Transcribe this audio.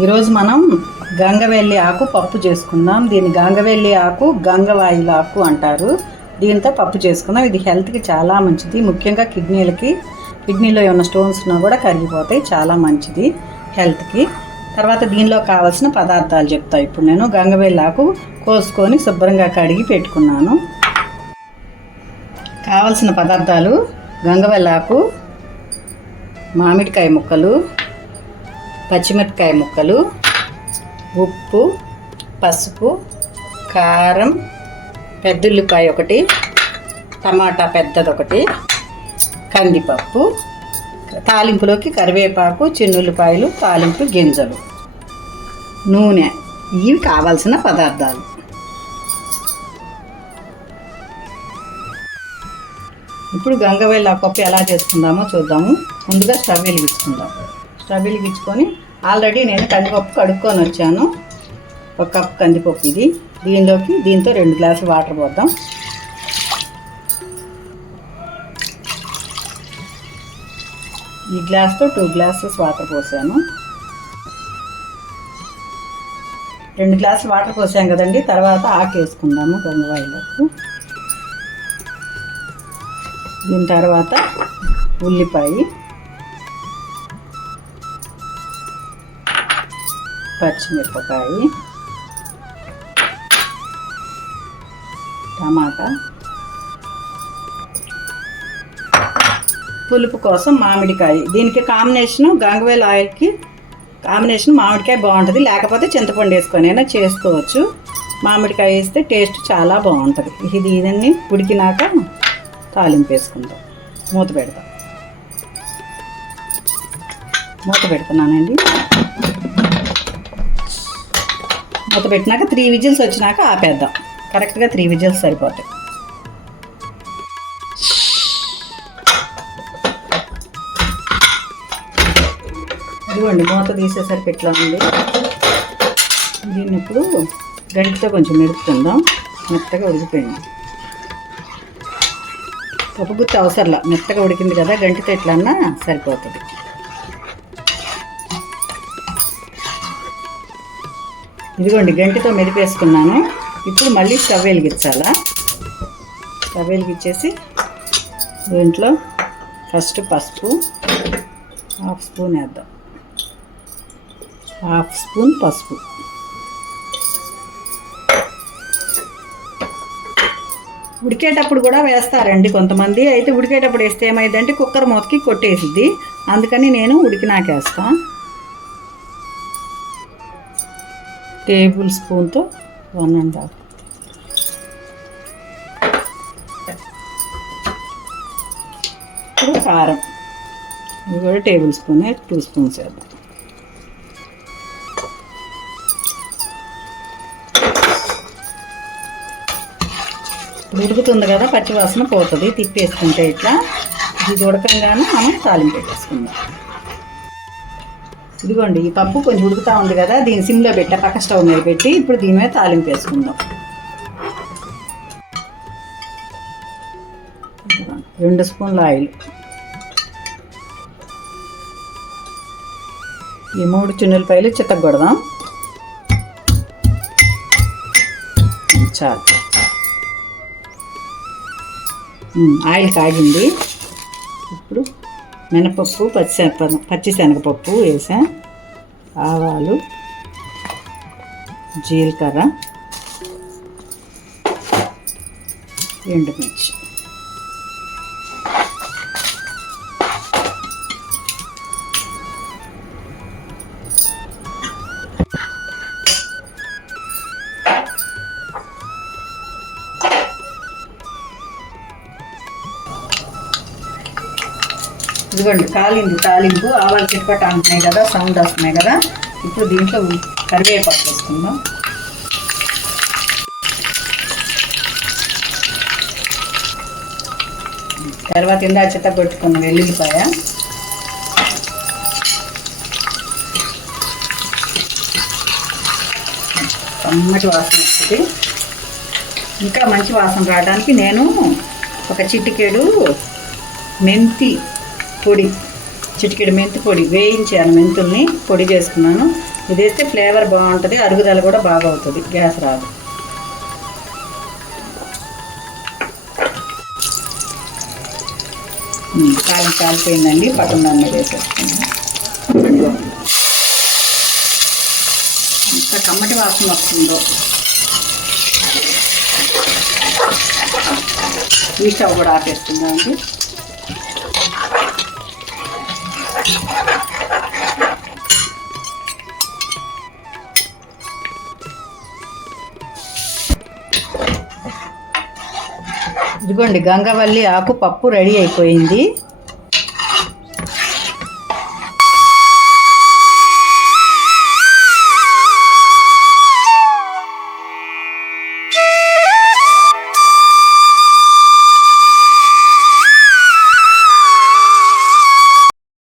ఈరోజు మనం గంగవెల్లి ఆకు పప్పు చేసుకుందాం. దీన్ని గంగవెల్లి ఆకు, గంగవాయిల ఆకు అంటారు. దీంతో పప్పు చేసుకుందాం. ఇది హెల్త్కి చాలా మంచిది, ముఖ్యంగా కిడ్నీలో ఏమైనా స్టోన్స్ ఉన్నా కూడా కరిగిపోతాయి. చాలా మంచిది హెల్త్కి. తర్వాత దీనిలో కావాల్సిన పదార్థాలు చెప్తా. ఇప్పుడు నేను గంగవెల్లి ఆకు కోసుకొని శుభ్రంగా కడిగి పెట్టుకున్నాను. కావలసిన పదార్థాలు: గంగవెల్లి ఆకు, మామిడికాయ ముక్కలు, పచ్చిమిరపకాయ ముక్కలు, ఉప్పు, పసుపు, కారం, పెద్దుల్లిపాయ ఒకటి, టమాటా పెద్దదొకటి, కందిపప్పు, తాలింపులోకి కరివేపాకు, చిన్నుల్లిపాయలు, తాలింపు గింజలు, నూనె. ఇవి కావాల్సిన పదార్థాలు. ఇప్పుడు గంగవెల్లి ఆకు పప్పు ఎలా చేసుకుందామో చూద్దాము. ముందుగా స్టవ్ వెలిగించుకొని ఆల్రెడీ నేను కందిపప్పు కడుక్కొని వచ్చాను. ఒక కప్పు కందిపప్పు ఇది. దీంతో 2 గ్లాసులు వాటర్ పోద్దాం. ఈ గ్లాస్తో 2 గ్లాసెస్ వాటర్ పోసాను. 2 గ్లాసులు వాటర్ పోసాం కదండి. తర్వాత ఆకు వేసుకుందాము గంగవాయిలకు. దీని తర్వాత ఉల్లిపాయ, పచ్చిమిరపకాయ, టమాటా, పులుపు కోసం మామిడికాయ. దీనికి కాంబినేషను గంగవెల్లి ఆయిల్కి కాంబినేషన్ మామిడికాయ బాగుంటుంది. లేకపోతే చింతపండు వేసుకొని అయినా చేసుకోవచ్చు. మామిడికాయ వేస్తే టేస్ట్ చాలా బాగుంటుంది. ఇదన్నీ ఉడికినాక తాలింపు వేసుకుందాం. మూత పెడుతున్నానండి. మూత పెట్టినాక 3 విజిల్స్ వచ్చినాక ఆపేద్దాం. కరెక్ట్గా 3 విజిల్స్ సరిపోతాయి. ఇదిగోండి, మూత తీసేసరికి ఎట్లా ఉంది. దీన్ని ఇప్పుడు గంటితో కొంచెం మెరుపుకుందాం. మెత్తగా ఉడికిపోయింది. పప్పు గుత్తి అవసరంలా, మెత్తగా ఉడికింది కదా. గంటితో ఎట్లన్నా సరిపోతుంది. ఇదిగోండి, గంటితో మెదిపేసుకున్నాను. ఇప్పుడు మళ్ళీ స్టవ్ వెలిగించేసి దీంట్లో ఫస్ట్ పసుపు 1/2 స్పూన్ వేద్దాం. 1/2 స్పూన్ పసుపు. ఉడికేటప్పుడు కూడా వేస్తారండి కొంతమంది. అయితే ఉడికేటప్పుడు వేస్తే ఏమైందంటే కుక్కర్ మూతకి కొట్టేసిద్ది. అందుకని నేను ఉడికినాక వేస్తాను. టేబుల్ స్పూన్తో 1.5. ఇప్పుడు కారం, ఇది కూడా టేబుల్ స్పూన్, 2 స్పూన్స్ వేద్దాం. ఉడుకుతుంది కదా, పచ్చివాసన పోతుంది. తిప్పేసుకుంటే ఇట్లా ఇది ఉడకంగానే మనం తాలింపు పెట్టేసుకుందాం. ఇదిగోండి, ఈ పప్పు కొంచెం ఉడుకుతూ ఉంది కదా. దీన్ని సిమ్లో పెట్టా, పక్క స్టవ్ మీద పెట్టి ఇప్పుడు దీని మీద తాలింపు వేసుకుందాం. 2 స్పూన్ల ఆయిల్, ఈ 3 చిన్నులపాయలు చితగ్గొడదాం. చాలు. ఆయిల్ కాగింది. ఇప్పుడు మినపప్పు, పచ్చిశనగపప్పు వేసా, ఆవాలు, జీలకర్ర, ఎండుమిర్చి. ఇదిగోండి, కాలింది తాలింపు. ఆవాలు చిట్పట అంటున్నాయి కదా, సౌండ్ వస్తున్నాయి కదా. ఇప్పుడు దీంట్లో కరివేపాకు వేసుకుందాం. తర్వాత ఇందా చితగొట్టుకున్న వెల్లుల్లిపాయ, కమ్మటి వాసన వస్తుంది. ఇంకా మంచి వాసన రావడానికి నేను ఒక చిటికెడు మెంతి పొడి, చిటికెడు మెంతి పొడి వేయించాను. మెంతుల్ని పొడి చేసుకున్నాను. ఇది వేస్తే ఫ్లేవర్ బాగుంటుంది, అరుగుదల కూడా బాగా అవుతుంది, గ్యాస్ రాదు. కాలిపోయిందండి, పక్కన దాని మీద వేసేసుకుందాం. ఇంత కమ్మటి వాసన వస్తుందో. ఈ స్టవ్ కూడా ఆపేస్తుందా అండి. ఇదిగోండి, గంగవల్లి ఆకు పప్పు రెడీ అయిపోయింది.